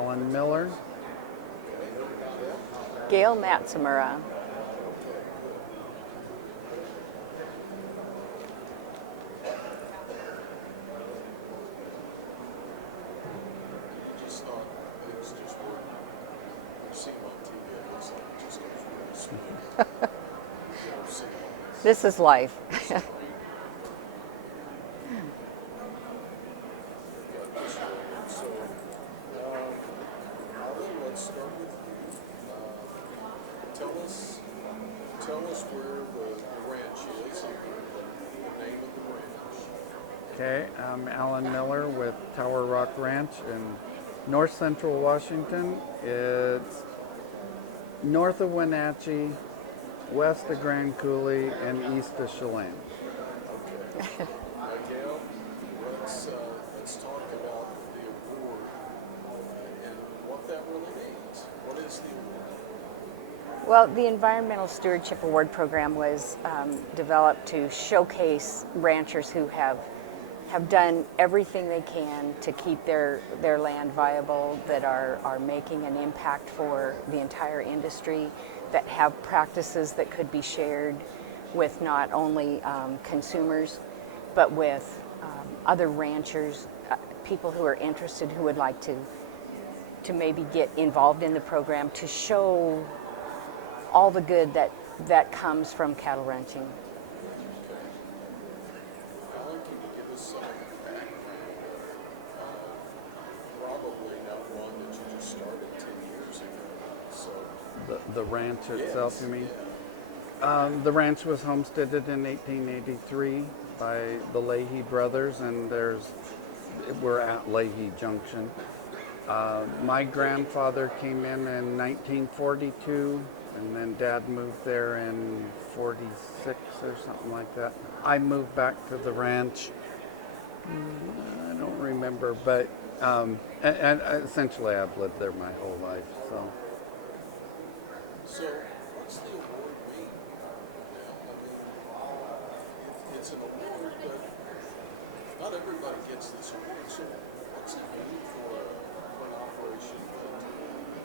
Alan Miller. Gail Matsumura. This is life. Let's start with you. Tell us where the ranch is, the name of the ranch. Okay, I'm Alan Miller with Tower Rock Ranch in north central Washington. It's north of Wenatchee, west of Grand Coulee, and east of Chelan. Okay. Gail, let's talk about the award and what that really means. What is the award? Well, the Environmental Stewardship Award Program was developed to showcase ranchers who have done everything they can to keep their land viable, that are making an impact for the entire industry, that have practices that could be shared with not only consumers, but with other ranchers, people who are interested, who would like to maybe get involved in the program, to show all the good that comes from cattle ranching. Alan, can you give us some background? Probably not one that you just started 10 years ago. So The ranch itself, yes, you mean? Yeah. The ranch was homesteaded in 1883 by the Leahy brothers, and we're at Leahy Junction. My grandfather came in 1942, and then Dad moved there in 46 or something like that. I moved back to the ranch. I don't remember, but and essentially I've lived there my whole life. So what's the award mean? It's an award, but not everybody gets this award. So what's it mean for an operation like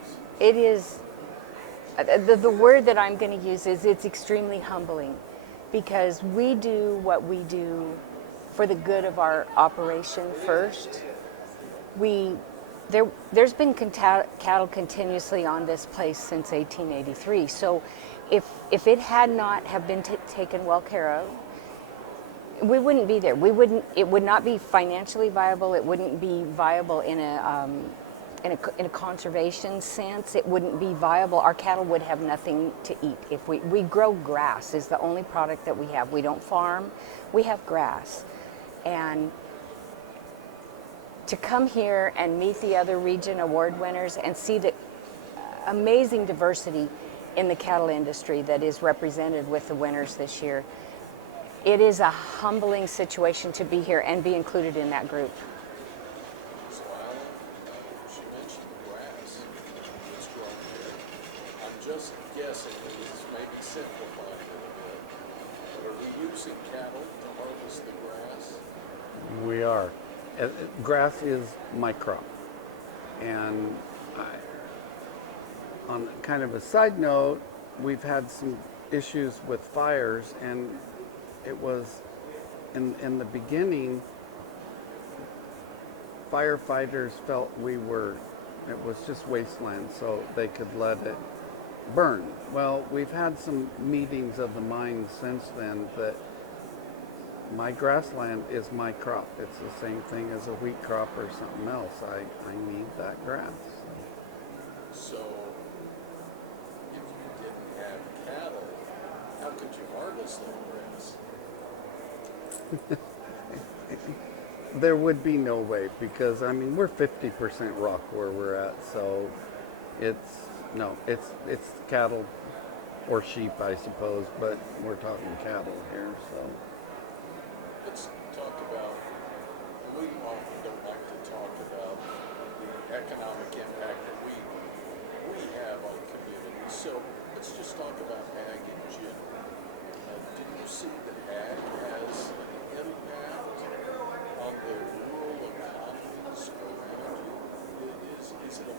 this? It is, the word that I'm going to use is, it's extremely humbling, because we do what we do for the good of our operation first. There's been cattle continuously on this place since 1883. So if it had not have been taken well care of, we wouldn't be there. It would not be financially viable. It wouldn't be viable in a conservation sense. It wouldn't be viable. Our cattle would have nothing to eat. If we grow grass is the only product that we have. We don't farm. We have grass. And to come here and meet the other region award winners and see the amazing diversity in the cattle industry that is represented with the winners this year, it is a humbling situation to be here and be included in that group. So Alan, she mentioned the grass that's grown here. I'm just guessing that this is maybe simplifying it a bit, but are we using cattle to harvest the grass? We are. Grass is my crop. And on kind of a side note, we've had some issues with fires, and it was in the beginning, firefighters felt it was just wasteland, so they could let it burn. Well, we've had some meetings of the mind since then that my grassland is my crop. It's the same thing as a wheat crop or something else. I need that grass. So if you didn't have cattle, how could you harvest that grass? There would be no way, because I mean we're 50% rock where we're at, so it's cattle or sheep, I suppose, but we're talking cattle here. So Let's talk about, we often don't like to talk about the economic impact that we have on communities. So let's just talk about ag in general. Do you see that ag has an impact on the rural economies around you? Is it a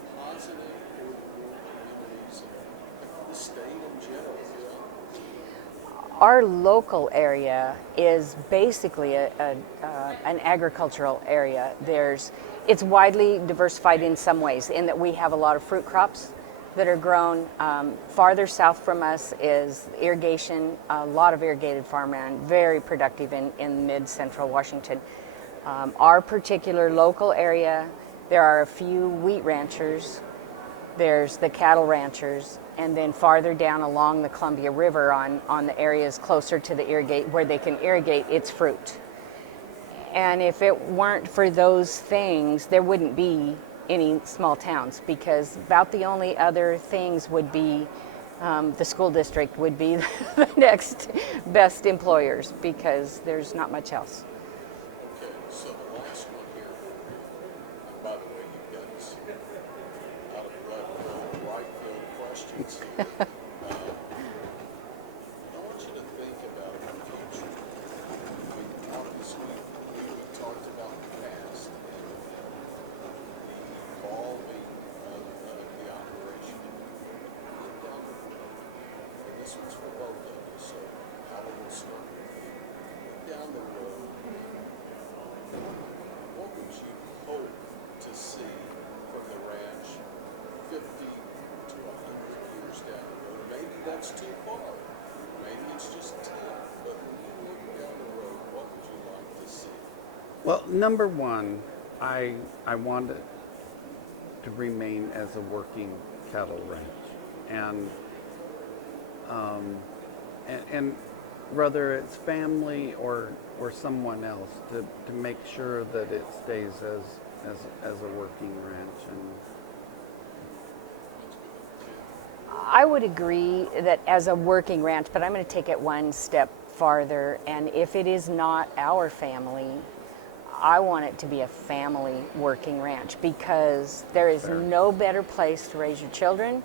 our local area is basically an agricultural area. It's widely diversified in some ways in that we have a lot of fruit crops that are grown. Farther south from us is irrigation, a lot of irrigated farmland, very productive in mid-central Washington. Our particular local area, there are a few wheat ranchers, there's the cattle ranchers, and then farther down along the Columbia River on the areas closer to the where they can irrigate, it's fruit. And if it weren't for those things, there wouldn't be any small towns, because about the only other things would be the school district would be the next best employers, because there's not much else. Okay, so the last one here, and by the way, you guys, out of right field questions here. I want you to think about the future. Obviously, we talked about the past and the evolving of the operation. Look down the road, and this one's for both of you, so how will start? Look down the road. What would you hope to see from the ranch 50 to 100 years down the road? Maybe that's too far. Maybe it's just 10. But when you look down the road, what would you like to see? Well, number one, I want it to remain as a working cattle ranch, and whether it's family or someone else, to make sure that it stays as a working ranch. And I would agree that as a working ranch, but I'm going to take it one step farther, and if it is not our family, I want it to be a family working ranch, because there is no better place to raise your children.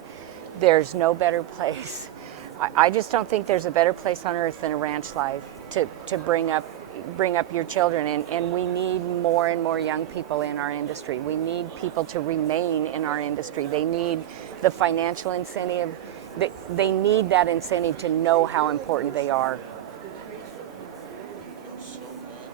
There's no better place. I just don't think there's a better place on earth than a ranch life to bring up your children, and we need more and more young people in our industry. We need people to remain in our industry. They need the financial incentive. They need that incentive to know how important they are